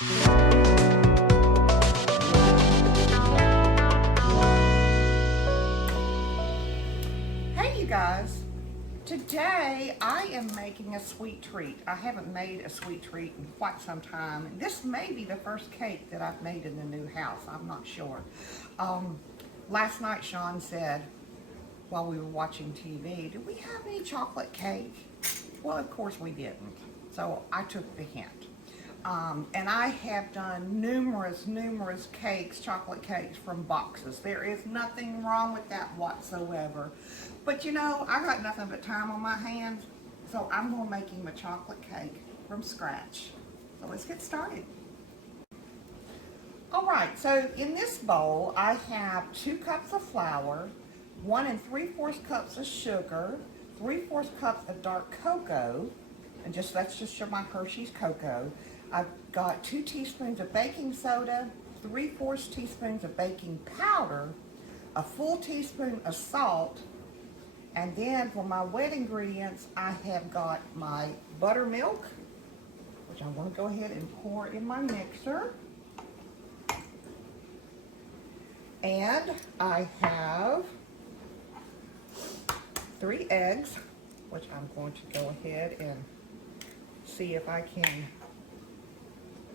Hey you guys, today I am making a sweet treat. I haven't made a sweet treat in quite some time. This may be the first cake that I've made in the new house, I'm not sure. Last night Sean said, while we were watching TV, "Do we have any chocolate cake?" Well, of course we didn't, so I took the hint. And I have done numerous cakes, chocolate cakes from boxes. There is nothing wrong with that whatsoever. But you know, I got nothing but time on my hands, so I'm gonna make him a chocolate cake from scratch. So let's get started. All right, so in this bowl, I have 2 cups of flour, 1 3/4 cups of sugar, 3/4 cups of dark cocoa, and that's just my Hershey's cocoa. I've got 2 teaspoons of baking soda, 3/4 teaspoons of baking powder, a full teaspoon of salt, and then for my wet ingredients, I have got my buttermilk, which I'm going to go ahead and pour in my mixer. And I have 3 eggs, which I'm going to go ahead and see if I can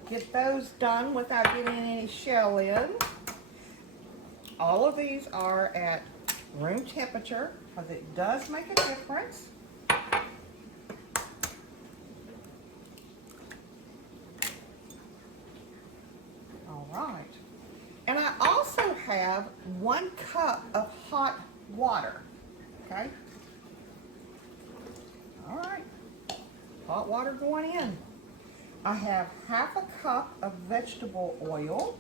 get those done without getting any shell in. All of these are at room temperature because it does make a difference. All right. And I also have 1 cup of hot water. Okay? All right. Hot water going in. I have 1/2 cup of vegetable oil.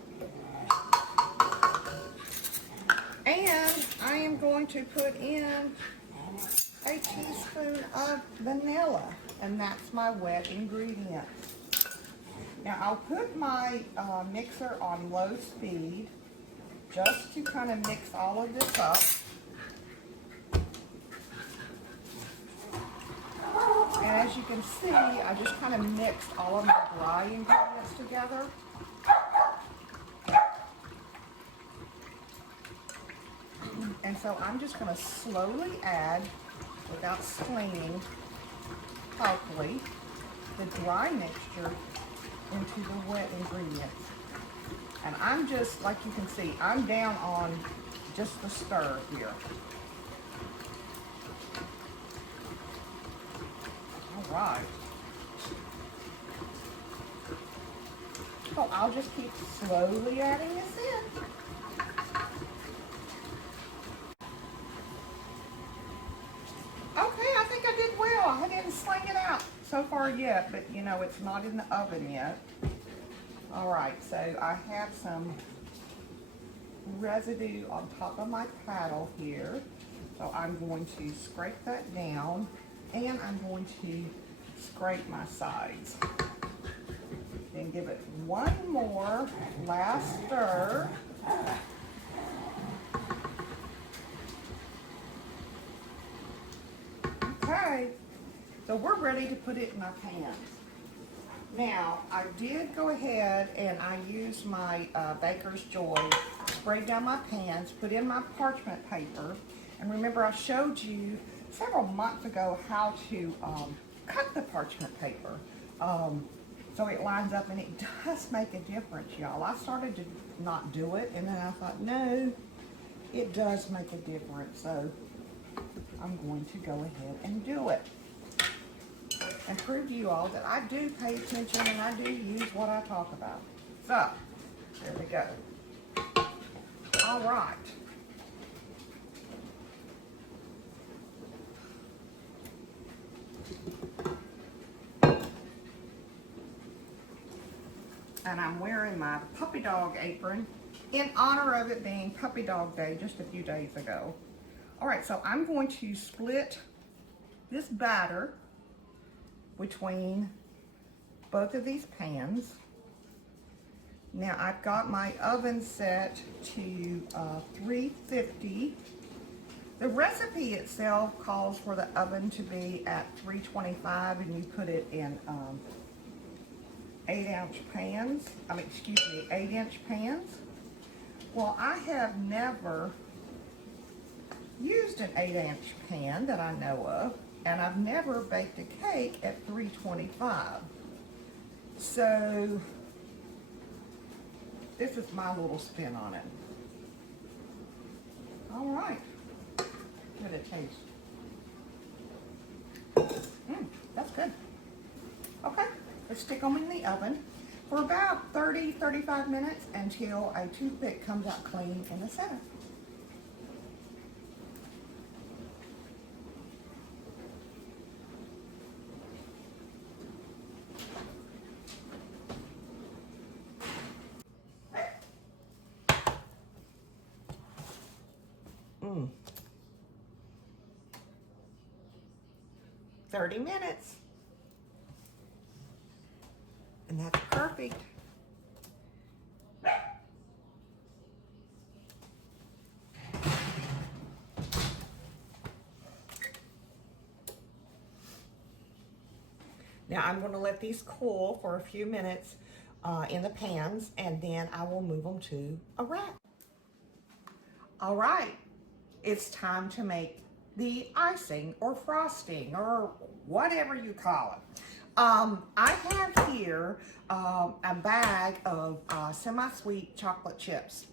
And I am going to put in a teaspoon of vanilla. And that's my wet ingredients. Now I'll put my mixer on low speed just to kind of mix all of this up. And as you can see, I just kind of mixed all of my dry ingredients together. And so I'm just going to slowly add, without slinging, hopefully, the dry mixture into the wet ingredients. And I'm just, like you can see, I'm down on just the stir here. All right. So I'll just keep slowly adding this in. Okay, I think I did well. I didn't sling it out so far yet, but you know, it's not in the oven yet. All right, so I have some residue on top of my paddle here. So I'm going to scrape that down, and I'm going to scrape my sides. Then give it one more last stir. Okay, so we're ready to put it in our pans. Now, I did go ahead and I used my Baker's Joy, sprayed down my pans, put in my parchment paper, and remember I showed you several months ago how to cut the parchment paper so it lines up, and it does make a difference, y'all. I started to not do it, and then I thought, no, it does make a difference, so I'm going to go ahead and do it and prove to you all that I do pay attention and I do use what I talk about. So, there we go. All right. And I'm wearing my puppy dog apron in honor of it being Puppy Dog Day just a few days ago. All right, so I'm going to split this batter between both of these pans. Now I've got my oven set to 350. The recipe itself calls for the oven to be at 325, and you put it in 8-ounce pans. Excuse me, 8-inch pans. Well, I have never used an 8-inch pan that I know of, and I've never baked a cake at 325. So this is my little spin on it. All right, give it a taste. That's good. Okay, let's stick them in the oven for about 30-35 minutes until a toothpick comes out clean in the center. Mm. 30 minutes. And that's perfect. Now I'm going to let these cool for a few minutes in the pans, and then I will move them to a rack. All right, it's time to make the icing or frosting or whatever you call it. I have here a bag of semi-sweet chocolate chips.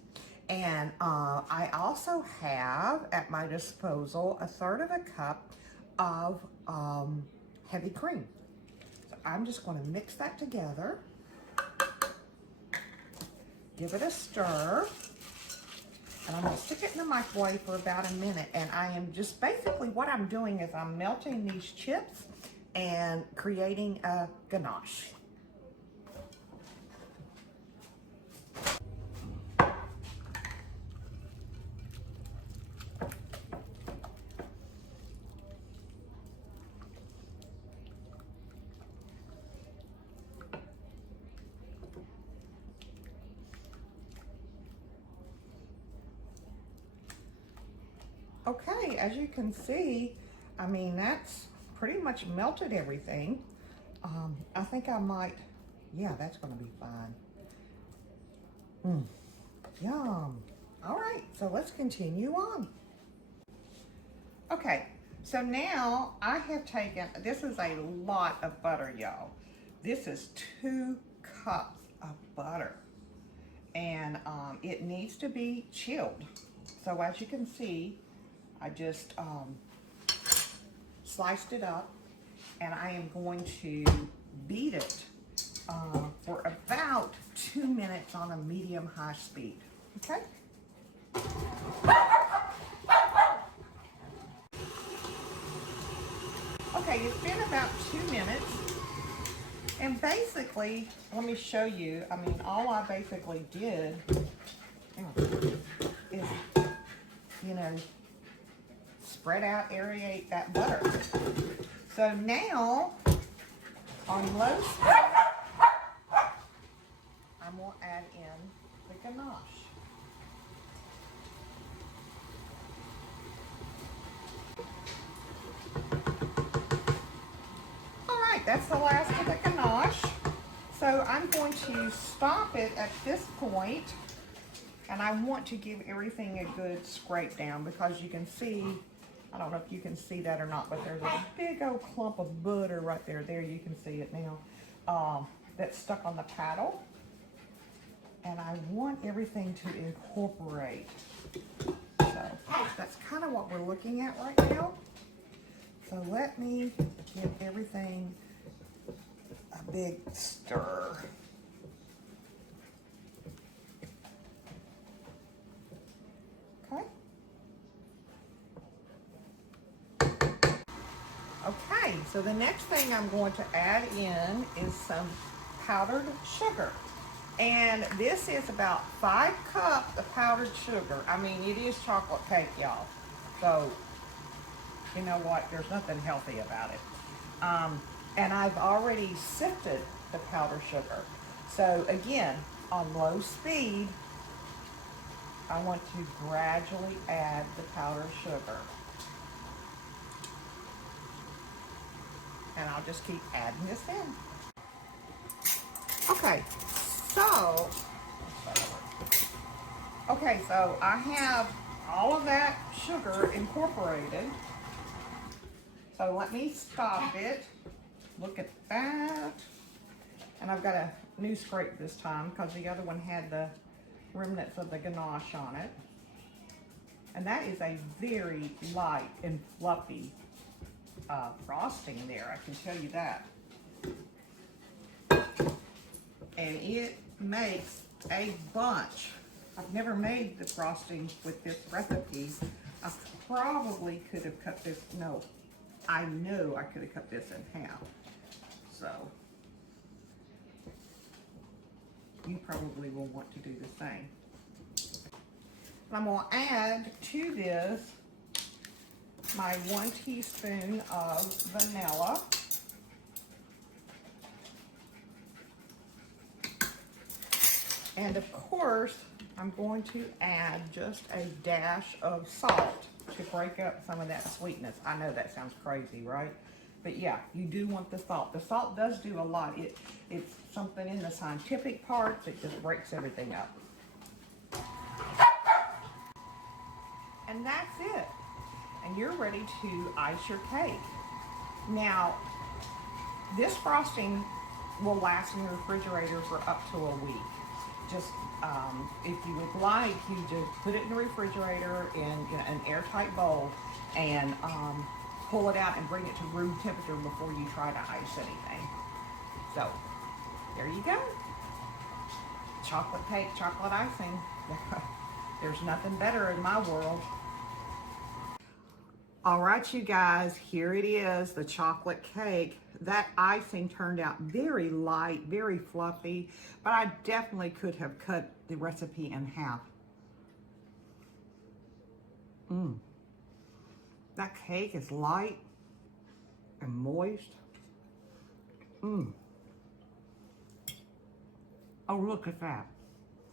And I also have at my disposal 1/3 of a cup of heavy cream. So I'm just going to mix that together. Give it a stir. And I'm going to stick it in the microwave for about a minute. And I am just basically what I'm doing is I'm melting these chips and creating a ganache. Okay, as you can see, I mean, that's pretty much melted everything. I think I might, yeah, that's gonna be fine. Yum. All right, so let's continue on. Okay, so now I have taken, this is a lot of butter, y'all. This is 2 cups of butter, and it needs to be chilled. So as you can see, I just sliced it up, and I am going to beat it for about 2 minutes on a medium-high speed, okay? Okay, it's been about 2 minutes, and basically, let me show you, I mean, all I basically did is, you know, spread out, aerate that butter. So now, on low speed, I'm going to add in the ganache. All right, that's the last of the ganache. So I'm going to stop it at this point, and I want to give everything a good scrape down because you can see, I don't know if you can see that or not, but there's a big old clump of butter right there. There, you can see it now. That's stuck on the paddle. And I want everything to incorporate. So that's kind of what we're looking at right now. So let me give everything a big stir. Okay. Okay, so the next thing I'm going to add in is some powdered sugar. And this is about 5 cups of powdered sugar. I mean, it is chocolate cake, y'all. So, you know what? There's nothing healthy about it. And I've already sifted the powdered sugar. So again, on low speed, I want to gradually add the powdered sugar. And I'll just keep adding this in. Okay, so, so I have all of that sugar incorporated. So let me stop it. Look at that. And I've got a new scrape this time because the other one had the remnants of the ganache on it. And that is a very light and fluffy frosting there, I can tell you that. And it makes a bunch. I've never made the frosting with this recipe. I probably could have cut this, no, I know I could have cut this in half. So, you probably will want to do the same. I'm going to add to this my 1 teaspoon of vanilla. And of course, I'm going to add just a dash of salt to break up some of that sweetness. I know that sounds crazy, right? But yeah, you do want the salt. The salt does do a lot. It's something in the scientific parts that just breaks everything up. And that's it. And you're ready to ice your cake. Now, this frosting will last in your refrigerator for up to a week. Just if you would like, you just put it in the refrigerator in an airtight bowl and pull it out and bring it to room temperature before you try to ice anything. So, there you go. Chocolate cake, chocolate icing. There's nothing better in my world. All right, you guys, here it is, the chocolate cake. That icing turned out very light, very fluffy, but I definitely could have cut the recipe in half. That cake is light and moist. Oh, look at that.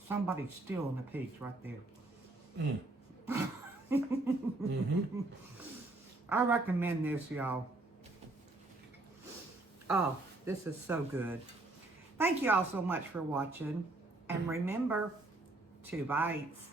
Somebody's stealing a piece right there. I recommend this, y'all. Oh, this is so good. Thank you all so much for watching. And remember, 2 bites.